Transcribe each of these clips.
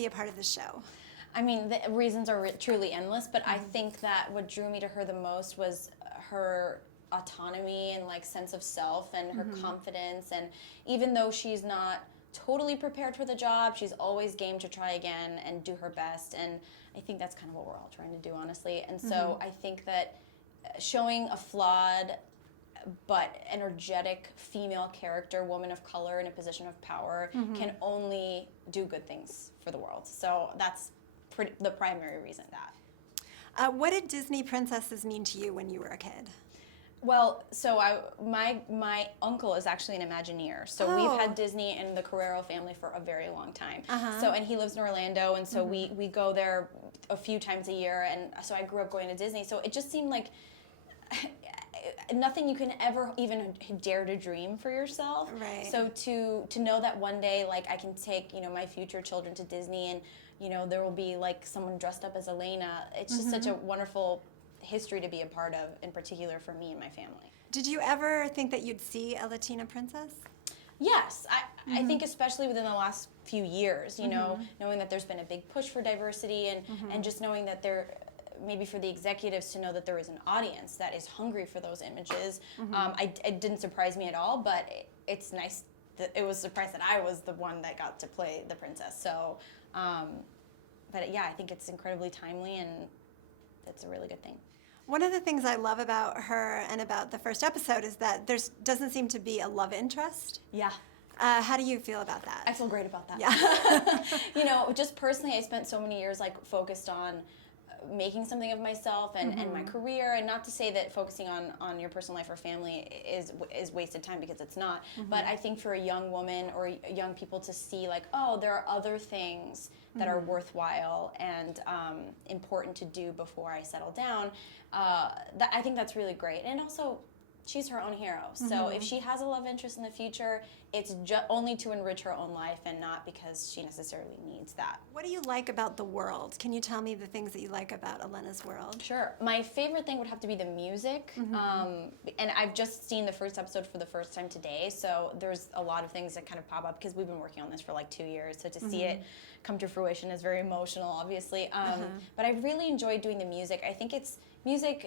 be a part of the show? I mean, the reasons are truly endless, but I think that what drew me to her the most was her autonomy and like sense of self and her confidence. And even though she's not totally prepared for the job, she's always game to try again and do her best. And I think that's kind of what we're all trying to do, honestly. And so I think that showing a flawed but energetic female character, woman of color in a position of power, can only do good things for the world. So that's the primary reason. What did Disney princesses mean to you when you were a kid? Well, so my uncle is actually an Imagineer. So we've had Disney and the Carrero family for a very long time. So, and he lives in Orlando, and so we go there a few times a year, and so I grew up going to Disney. So it just seemed like nothing you can ever even dare to dream for yourself. Right. So to know that one day, like, I can take, my future children to Disney, and, there will be like someone dressed up as Elena. It's just such a wonderful history to be a part of, in particular for me and my family. Did you ever think that you'd see a Latina princess? Yes, I think especially within the last few years, knowing that there's been a big push for diversity, and just knowing that maybe for the executives to know that there is an audience that is hungry for those images. It didn't surprise me at all, but it's nice that it was a surprise that I was the one that got to play the princess. So, but yeah, I think it's incredibly timely, and it's a really good thing. One of the things I love about her and about the first episode is that there doesn't seem to be a love interest. Yeah. How do you feel about that? I feel great about that. Yeah. Just personally, I spent so many years like focused on making something of myself and my career, and not to say that focusing on your personal life or family is wasted time, because it's not. But I think for a young woman or young people to see like, oh, there are other things that are worthwhile and important to do before I settle down, I think that's really great. And also, she's her own hero. So if she has a love interest in the future, it's only to enrich her own life and not because she necessarily needs that. What do you like about the world? Can you tell me the things that you like about Elena's world? Sure. My favorite thing would have to be the music. And I've just seen the first episode for the first time today, so there's a lot of things that kind of pop up because we've been working on this for like 2 years. So to see it come to fruition is very emotional, obviously. But I really enjoyed doing the music. I think it's music,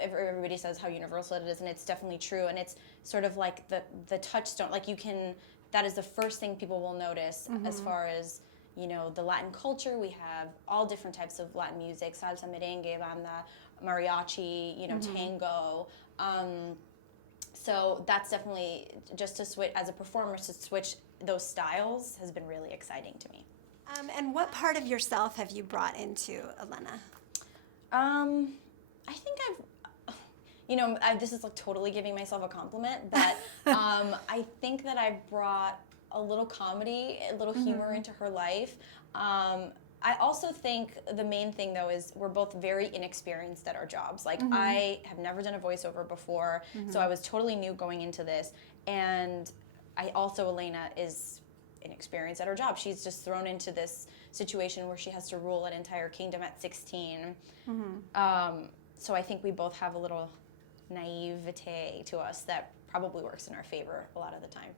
everybody says how universal it is, and it's definitely true. And it's sort of like the touchstone, like that is the first thing people will notice as far as, the Latin culture. We have all different types of Latin music: salsa, merengue, banda, mariachi, tango. So that's definitely, just to switch, as a performer, to switch those styles has been really exciting to me. And what part of yourself have you brought into Elena? I think this is like totally giving myself a compliment, but I think that I brought a little comedy, a little humor into her life. I also think the main thing, though, is we're both very inexperienced at our jobs. Like, I have never done a voiceover before, so I was totally new going into this. And Elena is inexperienced at her job. She's just thrown into this situation where she has to rule an entire kingdom at 16. So I think we both have a little naivete to us that probably works in our favor a lot of the time.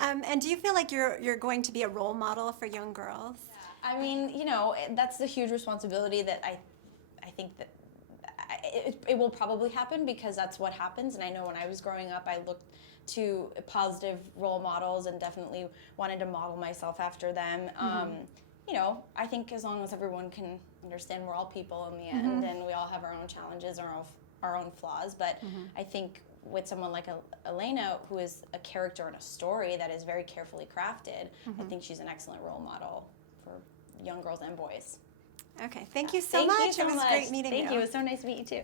And do you feel like you're going to be a role model for young girls? I mean, that's a huge responsibility that I think that it will probably happen, because that's what happens. And I know when I was growing up, I looked to positive role models and definitely wanted to model myself after them. I think as long as everyone can understand we're all people in the end, and we all have our own challenges, our own flaws. But I think with someone like Elena, who is a character in a story that is very carefully crafted, I think she's an excellent role model for young girls and boys. Okay, thank you so much. You so it was much. Great meeting you. Thank you. It was so nice to meet you too.